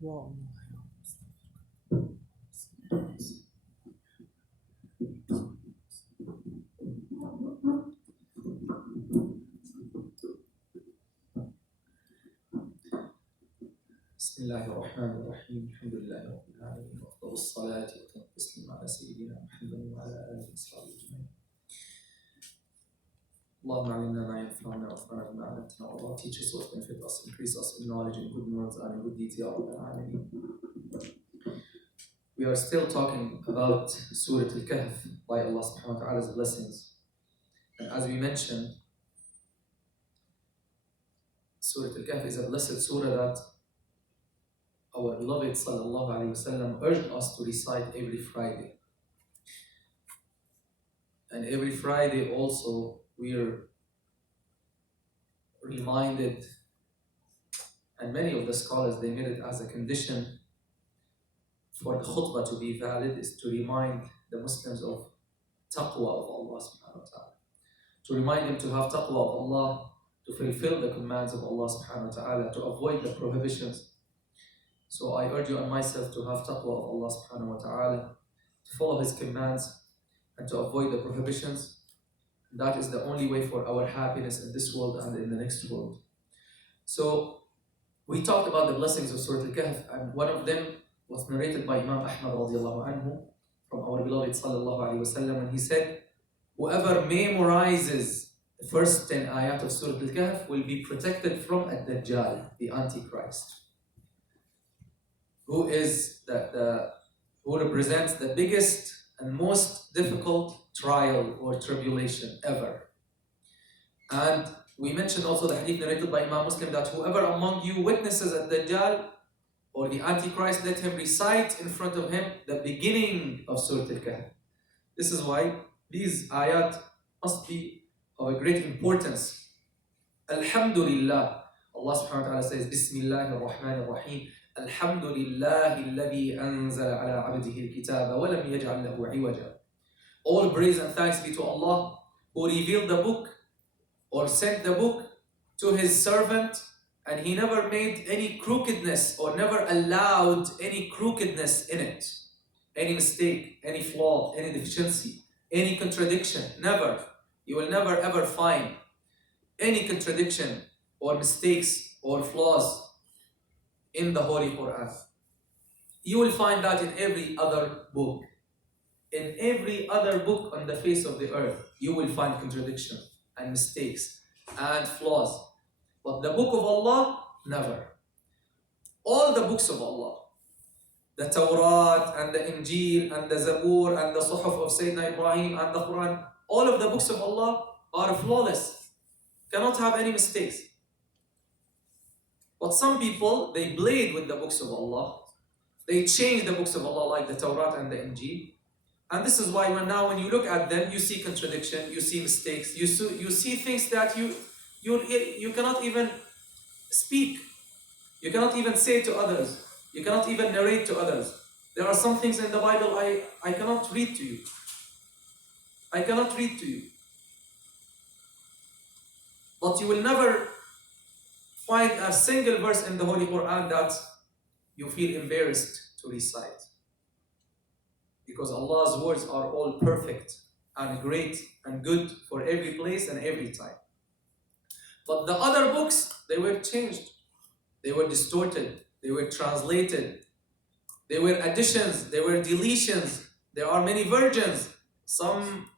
Wow. بسم الله الرحمن الرحيم الحمد لله رب العالمين وأفضل الصلاة والتسليم على سيدنا محمد وعلى آله وصحبه أجمعين. اللهم علمنا ما ينفعنا وانفعنا بما علمتنا. Allah teach us what benefit us, increase us in knowledge and good words and good deeds, Ya Rabbal Alameen. We are still talking about Surat Al-Kahf by Allah subhanahu wa ta'ala's blessings. And as we mentioned, Surat Al-Kahf is a blessed surah that our beloved sallallahu alayhi wasallam urged us to recite every Friday. And every Friday also we are reminded, and many of the scholars, they made it as a condition for the khutbah to be valid, is to remind the Muslims of taqwa of Allah subhanahu wa ta'ala. To remind them to have taqwa of Allah, to fulfill the commands of Allah subhanahu wa ta'ala, to avoid the prohibitions. So I urge you and myself to have taqwa of Allah subhanahu wa ta'ala, to follow His commands and to avoid the prohibitions. That is the only way for our happiness in this world and in the next world. So we talked about the blessings of Surah Al-Kahf, and one of them was narrated by Imam Ahmad radiallahu anhu from our beloved sallallahu alayhi wasallam, and he said, whoever memorizes the first 10 ayat of Surah Al-Kahf will be protected from Ad-Dajjal, the Antichrist, who is who represents the biggest and most difficult trial or tribulation ever. And we mentioned also the hadith narrated by Imam Muslim that whoever among you witnesses Ad-Dajjal or the Antichrist, let him recite in front of him the beginning of Surah Al-Kahf. This is why these ayat must be of a great importance. Alhamdulillah. Allah subhanahu wa ta'ala says, Bismillahir Rahmanir Rahim. Alhamdulillahi alladhi anzala ala abdihi al-kitaba wa lam yaj'al lahu 'iwaja. All praise and thanks be to Allah who revealed the book or sent the book to His servant, and He never made any crookedness or never allowed any crookedness in it. Any mistake, any flaw, any deficiency, any contradiction. Never. You will never ever find any contradiction or mistakes or flaws in the Holy Quran. You will find that in every other book. In every other book on the face of the earth, you will find contradiction and mistakes and flaws. But the book of Allah, never. All the books of Allah, the Torah and the Injil and the Zabur and the Suhuf of Sayyidina Ibrahim and the Quran, all of the books of Allah are flawless, cannot have any mistakes. But some people, they played with the books of Allah. They changed the books of Allah like the Torah and the Injil. And this is why when you look at them, you see contradiction, you see mistakes, you see things that you cannot even speak. You cannot even say to others. You cannot even narrate to others. There are some things in the Bible I cannot read to you. I cannot read to you. But you will never find a single verse in the Holy Quran that you feel embarrassed to recite. Because Allah's words are all perfect and great and good for every place and every time. But the other books, they were changed. They were distorted. They were translated. There were additions. There were deletions. There are many versions. Some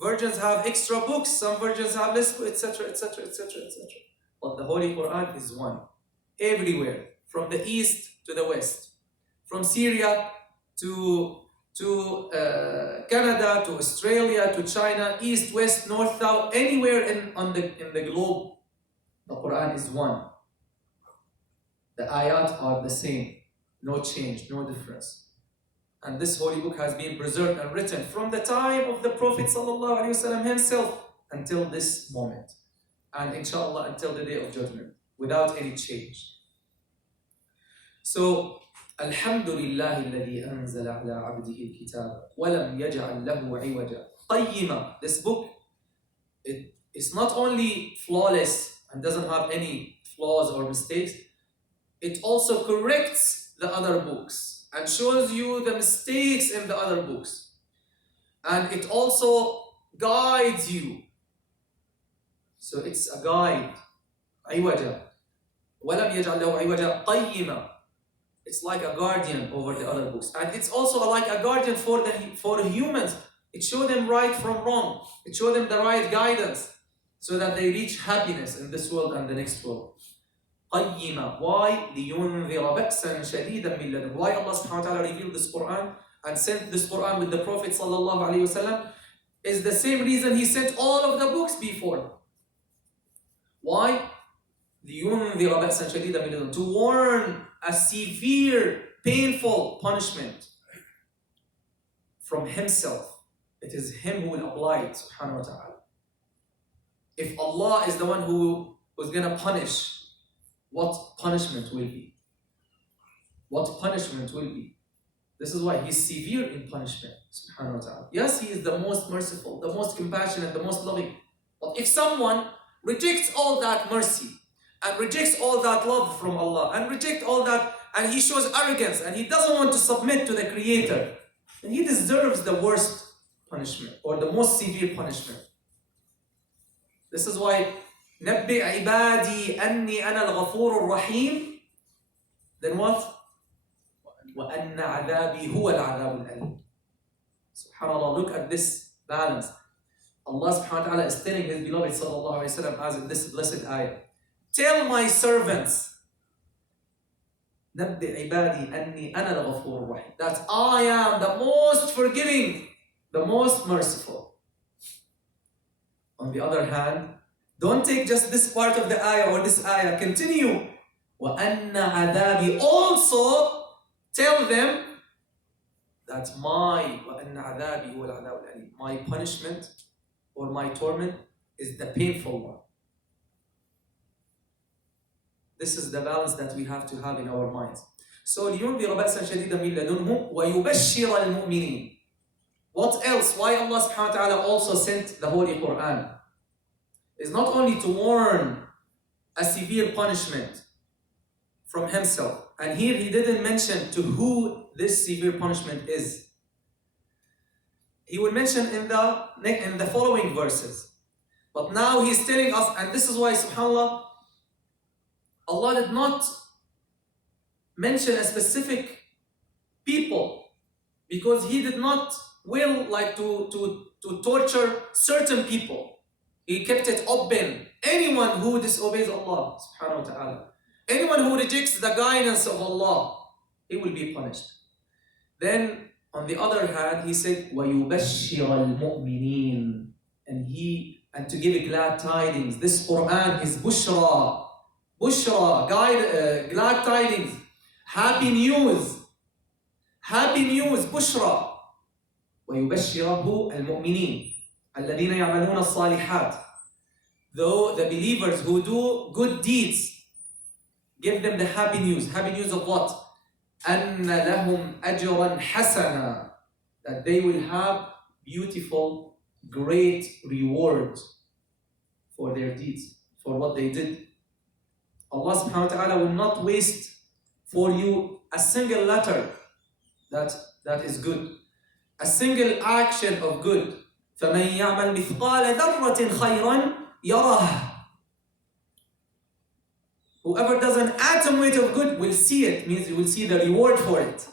versions have extra books. Some versions have less, etc., etc., etc., etc. But the Holy Quran is one. Everywhere. From the east to the west. From Syria to Canada, to Australia, to China, east, west, north, south, anywhere in the globe, the Quran is one. The ayat are the same, no change, no difference. And this holy book has been preserved and written from the time of the Prophet ﷺ himself until this moment. And inshallah until the day of judgment, without any change. So, Alhamdulillah alladhi anzala ala abdihi al-kitab wa lam yaj'al lahu 'iwaja. Qayyima. This book, it is not only flawless and doesn't have any flaws or mistakes, it also corrects the other books and shows you the mistakes in the other books. And it also guides you. So it's a guide. عوجا ولم يجعل له عوجا قيما. It's like a guardian over the other books. And it's also like a guardian for humans. It shows them right from wrong. It shows them the right guidance so that they reach happiness in this world and the next world. قيما. Why? لينذر بأسا شديدا من لدنه. Why Allah subhanahu wa ta'ala revealed this Quran and sent this Quran with the Prophet sallallahu alayhi wasallam is the same reason he sent all of the books before. Why? لينذر بأسا شديدا من لدنه. To warn a severe, painful punishment from himself. It is him who will apply it, subhanahu wa ta'ala. If Allah is the one who was going to punish, what punishment will be? What punishment will be? This is why he's severe in punishment, subhanahu wa ta'ala. Yes, he is the most merciful, the most compassionate, the most loving. But if someone rejects all that mercy, and rejects all that love from Allah, and rejects all that, and he shows arrogance, and he doesn't want to submit to the Creator, then he deserves the worst punishment, or the most severe punishment. This is why نَبِّئْ عِبَادِي أَنِّي أَنَا الْغَفُورُ الرَّحِيمُ. Then what? وَأَنَّ عَذَابِي هُوَ الْعَذَابُ الْأَلِيمُ. SubhanAllah, look at this balance. Allah subhanahu wa ta'ala is telling His beloved sallallahu alayhi wa sallam as in this blessed ayah, tell my servants, نَبِّئْ عِبَادِي أَنِّي أَنَا الْغَفُورُ الرَّحِيمُ, that I am the most forgiving, the most merciful. On the other hand, don't take just this part of the ayah or this ayah, continue. وَأَنَّ عَذَابِي, also tell them that my وَأَنَّ عَذَابِي هُوَ الْعَذَابُ الْأَلِيمُ, my punishment or my torment is the painful one. This is the balance that we have to have in our minds. So لِيُنذِرَ بَأْسًا شَدِيدًا مِنْ لَدُنْهُ وَيُبَشِّرَ الْمُؤْمِنِينَ. What else? Why Allah subhanahu wa ta'ala also sent the Holy Quran? Is not only to warn a severe punishment from Himself. And here He didn't mention to who this severe punishment is. He will mention in the following verses. But now He's telling us, and this is why, subhanAllah, Allah did not mention a specific people, because He did not will like to torture certain people. He kept it open. Anyone who disobeys Allah subhanahu wa ta'ala, anyone who rejects the guidance of Allah, he will be punished. Then on the other hand, He said وَيُبَشِّرَ الْمُؤْمِنِينَ, and to give glad tidings. This Quran is bushra, glad tidings, happy news, bushra. وَيُبَشِّرَهُ الْمُؤْمِنِينَ الَّذِينَ يَعْمَلُونَ الصَّالِحَاتِ. Though the believers who do good deeds, give them the happy news. Happy news of what? أَنَّ لَهُمْ أَجْرًا حَسَنًا, that they will have beautiful, great reward for their deeds, for what they did. Allah subhanahu wa ta'ala will not waste for you a single letter that is good, a single action of good. فَمَنْ يَعْمَلْ مِثْقَالَ ذَرَّةٍ خَيْرًا يَرَهُ. Whoever does an atom weight of good will see it, means you will see the reward for it.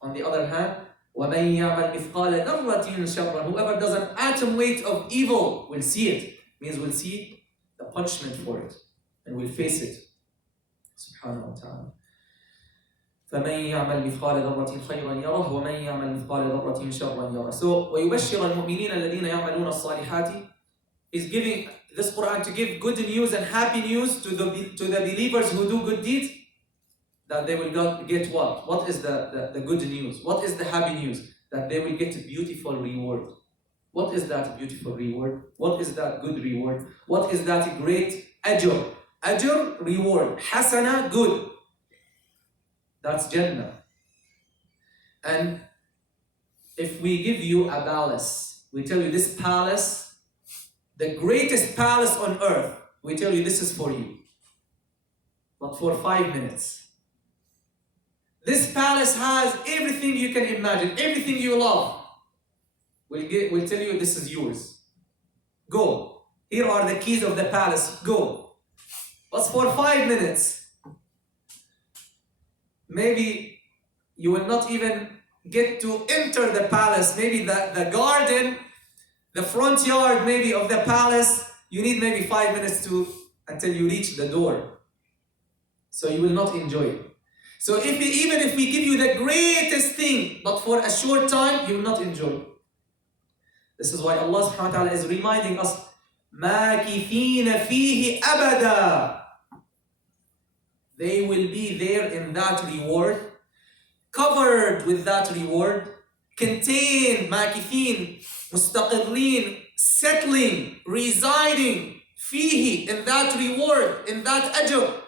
On the other hand, وَمَنْ يَعْمَلْ مِثْقَالَ ذَرَّةٍ شَرًّا, whoever does an atom weight of evil will see it, means will see the punishment for it and will face it. Subhanahu wa ta'ala. فَمَنْ يَعْمَلْ مِثْقَالَ ذَرَّةٍ خَيْرًا يَرَهُ وَمَنْ يَعْمَلْ مِثْقَالَ ذَرَّةٍ شَرًّا يَرَهُ. So وَيُبَشِّرَ الْمُؤْمِنِينَ الَّذِينَ يَعْمَلُونَ الصَّالِحَاتِ is giving this Quran to give good news and happy news to the believers who do good deeds, that they will get what? What is the good news? What is the happy news? That they will get a beautiful reward. What is that beautiful reward? What is that good reward? What is that great ajr? Ajr, reward. Hasana, good. That's Jannah. And if we give you a palace, we tell you this palace, the greatest palace on earth, we tell you this is for you. But for 5 minutes. This palace has everything you can imagine, everything you love. We'll tell you this is yours. Go. Here are the keys of the palace. Go. But for 5 minutes, maybe you will not even get to enter the palace. Maybe the garden, the front yard maybe of the palace, you need maybe 5 minutes until you reach the door. So you will not enjoy it. So even if we give you the greatest thing, but for a short time, you will not enjoy. This is why Allah subhanahu wa ta'ala is reminding us, مَاكِثِينَ فِيهِ أَبَدًا. They will be there in that reward, covered with that reward, contained, مَاكِثِين, مُسْتَقِرِّين, settling, residing, فِيهِ, in that reward, in that ajr.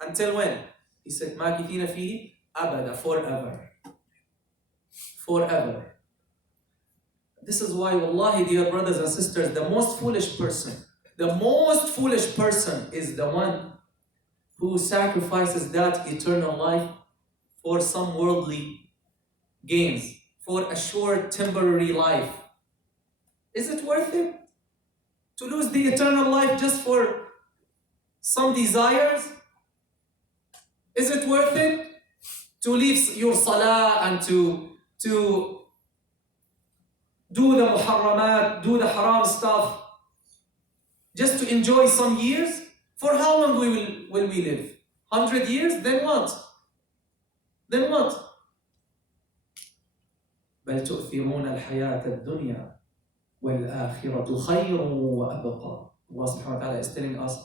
Until when? He said, مَاكِثِينَ فِيهِ أَبَدًا, forever. Forever. This is why, wallahi, dear brothers and sisters, the most foolish person is the one who sacrifices that eternal life for some worldly gains, for a short temporary life. Is it worth it to lose the eternal life just for some desires? Is it worth it to leave your salah and to do the muharramat, do the haram stuff, just to enjoy some years? For how long will we live? 100 years? Then what? Then what? بل تؤثرون الحياة الدنيا والآخرة خير وأبقى. Allah subhanahu wa ta'ala is telling us,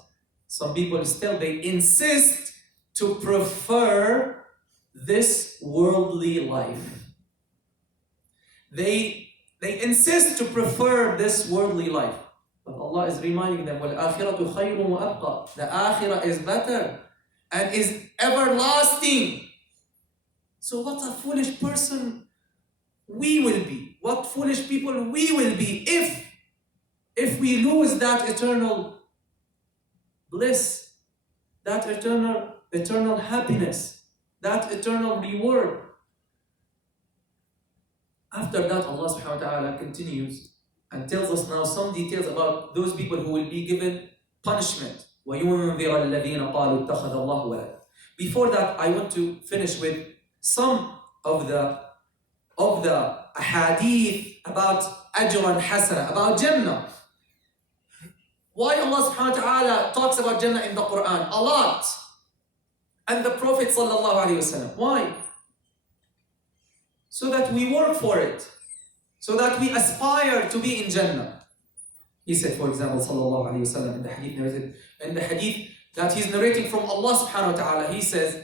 some people still, they insist to prefer this worldly life. They insist to prefer this worldly life. But Allah is reminding them, وَالْآخِرَةُ خَيْرٌ وَأَبْقَى. The akhirah is better and is everlasting. So what a foolish person we will be. What foolish people we will be if we lose that eternal bliss, that eternal happiness, that eternal reward. After that, Allah subhanahu wa ta'ala continues and tells us now some details about those people who will be given punishment. وَيُنذِرَ الَّذِينَ قَالُوا اتَّخَذَ اللَّهُ وَلَدًا. Before that, I want to finish with some of the ahadith about ajr and hasana, about Jannah. Why Allah subhanahu wa ta'ala talks about Jannah in the Quran a lot? And the Prophet sallallahu alayhi wa sallam. Why? So that we work for it, so that we aspire to be in Jannah. He said, for example, sallallahu alayhi wa sallam, in the hadith that he's narrating from Allah subhanahu wa ta'ala, he says,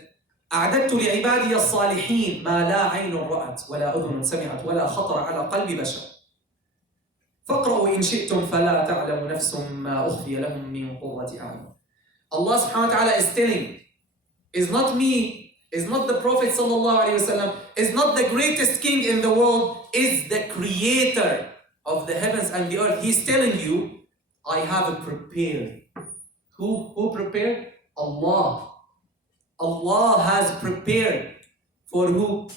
أعددت لعبادي الصالحين ما لا عين رأت ولا أذن سمعت ولا خطر على قلب بشر فاقرأوا إن شئتم فلا تعلم نفس ما أخفي لهم من قرة أعين. Allah subhanahu wa ta'ala is telling, is not me, is not the Prophet sallallahu alayhi wasallam, is not the greatest king in the world, is the creator of the heavens and the earth. He's telling you, I have prepared. Who prepared? Allah. Allah has prepared for who?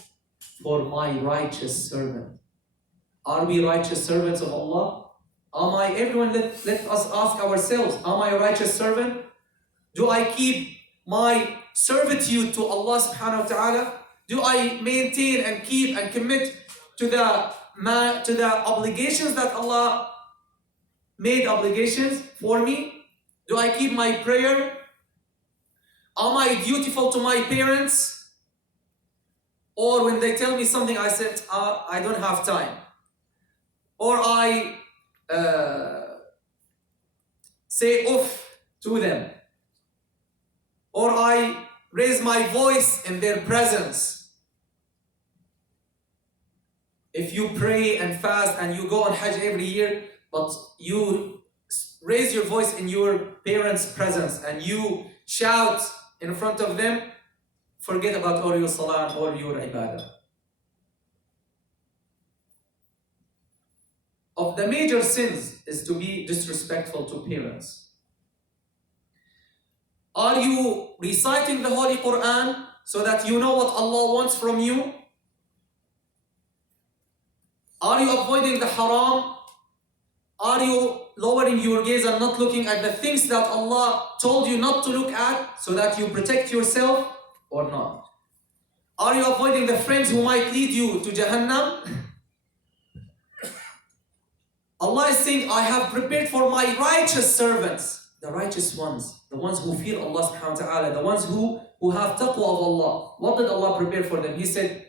For my righteous servant. Are we righteous servants of Allah? Am I? Everyone, let us ask ourselves, am I a righteous servant? Do I keep my servitude to Allah subhanahu wa ta'ala? Do I maintain and keep and commit to the obligations that Allah made obligations for me? Do I keep my prayer? Am I dutiful to my parents? Or when they tell me something, I said, I don't have time. Or I say off to them. Or I raise my voice in their presence. If you pray and fast and you go on Hajj every year, but you raise your voice in your parents' presence and you shout in front of them, forget about all your salah and all your ibadah. Of the major sins is to be disrespectful to parents. Are you reciting the Holy Quran so that you know what Allah wants from you? Are you avoiding the haram? Are you lowering your gaze and not looking at the things that Allah told you not to look at so that you protect yourself or not? Are you avoiding the friends who might lead you to Jahannam? Allah is saying, I have prepared for my righteous servants, the righteous ones, the ones who fear Allah subhanahu wa ta'ala, the ones who have taqwa of Allah. What did Allah prepare for them? He said,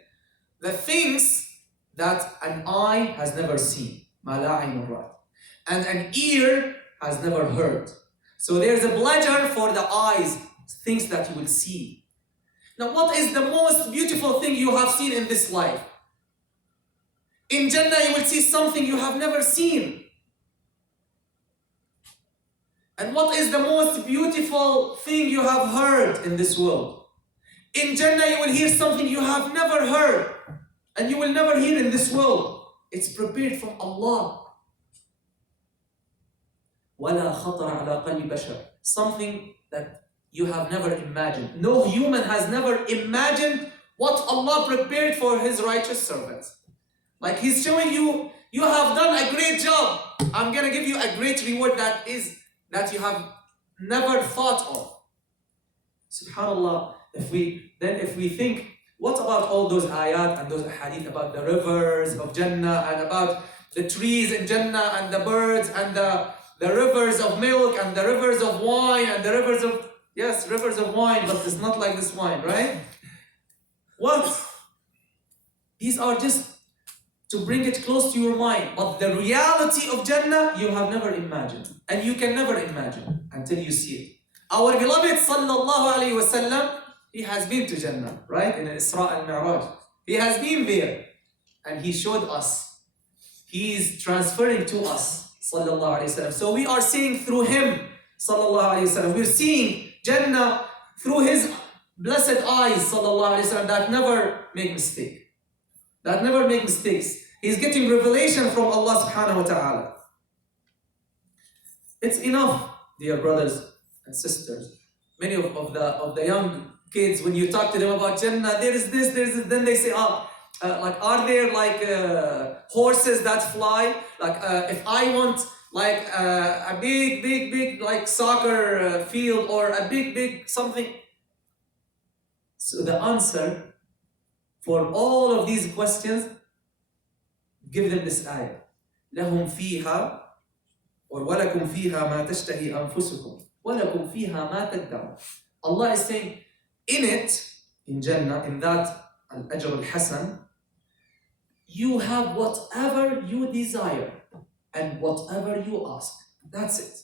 the things that an eye has never seen, مَا لَا عَيْنٌ رَأَتْ, and an ear has never heard. So there's a pleasure for the eyes, things that you will see. Now, what is the most beautiful thing you have seen in this life? In Jannah, you will see something you have never seen. And what is the most beautiful thing you have heard in this world? In Jannah, you will hear something you have never heard and you will never hear in this world. It's prepared from Allah. وَلَا خَطَرَ عَلَى قَلْبِ بَشَرٍ, something that you have never imagined. No human has never imagined what Allah prepared for His righteous servants. Like He's showing you, you have done a great job. I'm going to give you a great reward that you have never thought of. SubhanAllah, if we think, what about all those ayat and those hadith about the rivers of Jannah and about the trees in Jannah and the birds and the rivers of milk and the rivers of wine and the rivers of, yes, rivers of wine, but it's not like this wine, right? What? These are just to bring it close to your mind. But the reality of Jannah, you have never imagined. And you can never imagine until you see it. Our beloved sallallahu alayhi wasallam, he has been to Jannah, right? In Isra al-Mi'raj. He has been there. And he showed us. He is transferring to us, sallallahu alayhi wasallam. So we are seeing through him, sallallahu alayhi wasallam. We're seeing Jannah through his blessed eyes, sallallahu alayhi wasallam, that never make mistake. That never make mistakes. He's getting revelation from Allah subhanahu wa ta'ala. It's enough, dear brothers and sisters. Many of the young kids, when you talk to them about Jannah, there is this, then they say, like, are there like horses that fly? Like, if I want like a big like soccer field or a big something. So the answer for all of these questions, give them this ayah. لهم فيها وَلَكُمْ فِيهَا مَا تَشْتَهِي أَنفُسُكُمْ وَلَكُمْ فِيهَا مَا تَدَّعُونَ. Allah is saying, in it, in Jannah, in that al-ajr al-hasan, you have whatever you desire and whatever you ask. That's it.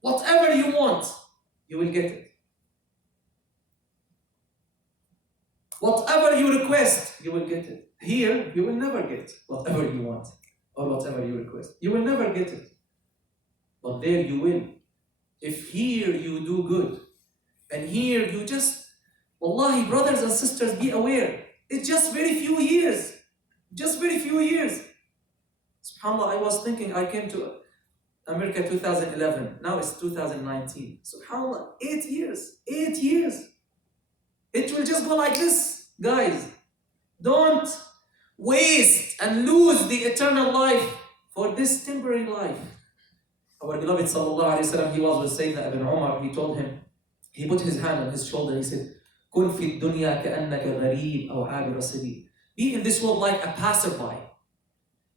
Whatever you want, you will get it. Whatever you request, you will get it. Here, you will never get whatever you want or whatever you request. You will never get it. But there you will. If here you do good, and here you just, wallahi, brothers and sisters, be aware. It's just very few years. Just very few years. SubhanAllah, I was thinking, I came to America 2011. Now it's 2019. SubhanAllah, 8 years. 8 years. It will just go like this. Guys, don't waste and lose the eternal life for this temporary life. Our beloved sallallahu alayhi wa sallam, he was with Sayyidina Ibn Umar. He told him, he put his hand on his shoulder. He said, كن في الدنيا كأنك غريب أو عابر سبيل. Be in this world like a passerby.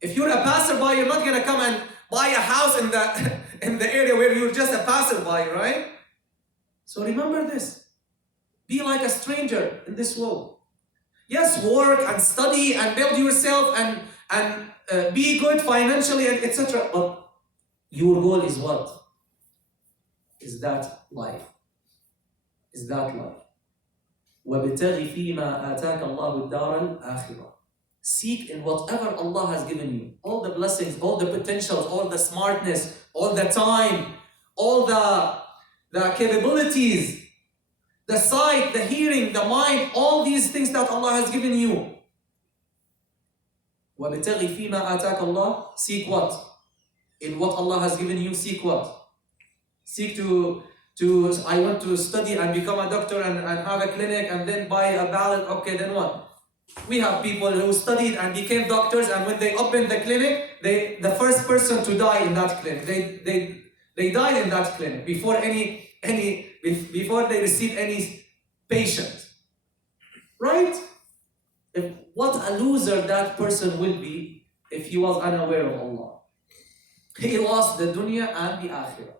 If you're a passerby, you're not going to come and buy a house in the area where you're just a passerby, right? So remember this. Be like a stranger in this world. Yes, work and study and build yourself and be good financially and etc. But your goal is what? Is that life. Is that life. وَابْتَغِ فِي مَا آتَاكَ اللَّهُ الدَّارَ الْآخِرَةِ. Seek in whatever Allah has given you. All the blessings, all the potentials, all the smartness, all the time, all the capabilities, the sight, the hearing, the mind, all these things that Allah has given you. وَابْتَغِ فِي مَا آتَاكَ اللَّهُ. Seek what? In what Allah has given you, seek what? Seek to I want to study and become a doctor and have a clinic and then buy a ballot. Okay, then what? We have people who studied and became doctors, and when they opened the clinic, the first person to die in that clinic, they died in that clinic before before they received any patient. Right? What a loser that person will be if he was unaware of Allah. He lost the dunya and the akhirah.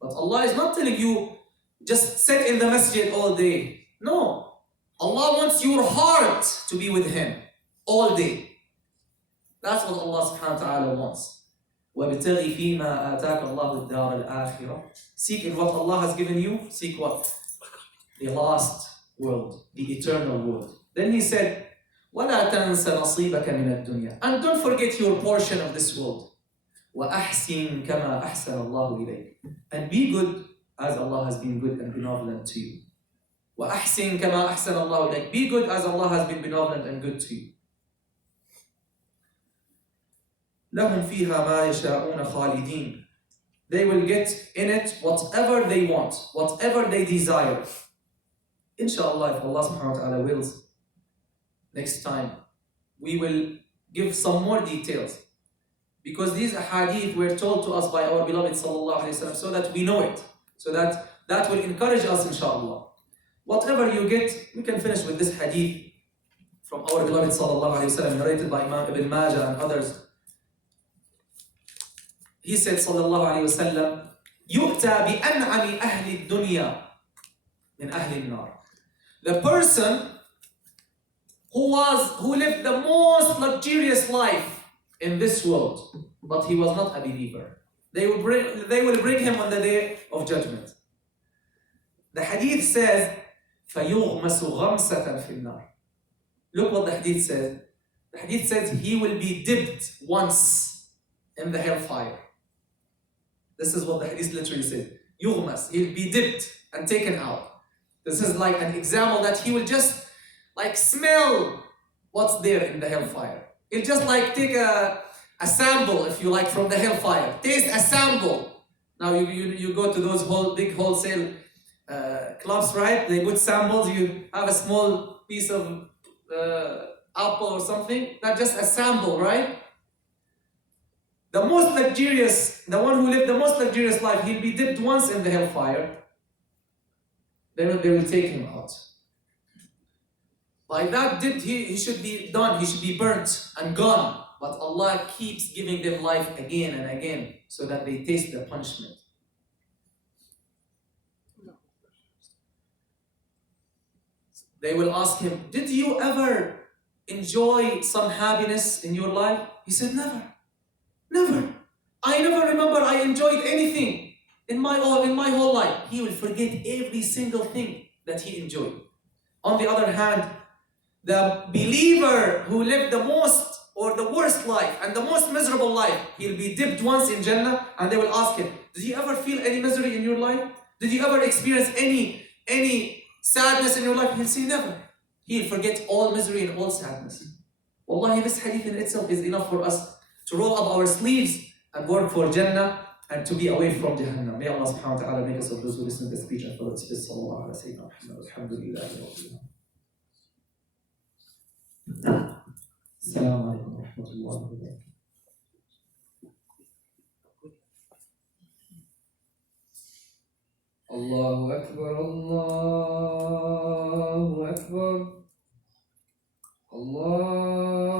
But Allah is not telling you just sit in the masjid all day. No. Allah wants your heart to be with Him all day. That's what Allah subhanahu wa ta'ala wants. وَابْتَغِ فِيمَا آتَاكَ اللَّهُ الدَّارَ الْآخِرَةِ. Seek in what Allah has given you. Seek what? The last world, the eternal world. Then He said, وَلَا تَنْسَ نَصِيبَكَ مِنَ الدُّنْيا. And don't forget your portion of this world. وَأَحْسِنْ كَمَا أَحْسَنَ اللَّهُ إِلَيْكَ. And be good as Allah has been good and benevolent to you. وَأَحْسِنْ كَمَا أَحْسَنَ اللَّهُ إِلَيْكَ. Be good as Allah has been benevolent and good to you. لَهُمْ فِيهَا مَا يَشَاءُونَ خَالِدِينَ. They will get in it whatever they want, whatever they desire. Inshallah, if Allah subhanahu wa ta'ala wills, next time we will give some more details. Because these ahadith were told to us by our beloved sallallahu alayhi wa sallam, so that we know it. So that will encourage us, inshallah. Whatever you get, we can finish with this hadith from our beloved sallallahu alayhi wa sallam, narrated by Imam Ibn Majah and others. He said sallallahu alayhi wa sallam, يُؤْتَى بِأَنْعَمِ أَهْلِ الدُّنْيَا مِنْ أَهْلِ النَّارِ. The person who lived the most luxurious life in this world, but he was not a believer, they will bring him on the day of judgment. The hadith says, فَيُغْمَسُ غَمْسَةً فِي النَّارِ. Look what the hadith says. The hadith says he will be dipped once in the hellfire. This is what the hadith literally says. يُغْمَس. He'll be dipped and taken out. This is like an example that he will just like smell what's there in the hellfire. He'll just like take a sample, if you like, from the hellfire. Taste a sample. Now you go to those big wholesale clubs, right? They put samples. You have a small piece of apple or something. Not just a sample, right? The most luxurious, the one who lived the most luxurious life, he'll be dipped once in the hellfire. Then they will take him out. By that dip, he should be done. He should be burnt and gone. But Allah keeps giving them life again and again so that they taste the punishment. They will ask him, did you ever enjoy some happiness in your life? He said, never. Never. I never remember I enjoyed anything in my whole life. He will forget every single thing that he enjoyed. On the other hand, the believer who lived the most or the worst life and the most miserable life, he'll be dipped once in Jannah, and they will ask him, did you ever feel any misery in your life? Did you ever experience any sadness in your life? He'll say never. He'll forget all misery and all sadness. Wallahi, this hadith in itself is enough for us to roll up our sleeves and work for Jannah and to be away from Jahannam. May Allah subhanahu wa ta'ala make us of those who listen to the speech and follow its peace. Sallallahu alayhi wa sallam. Alhamdulillah. Assalamu alaikum wa rahmatullahi wa barakatuh. Allahu Akbar, Allahu Akbar, Allah.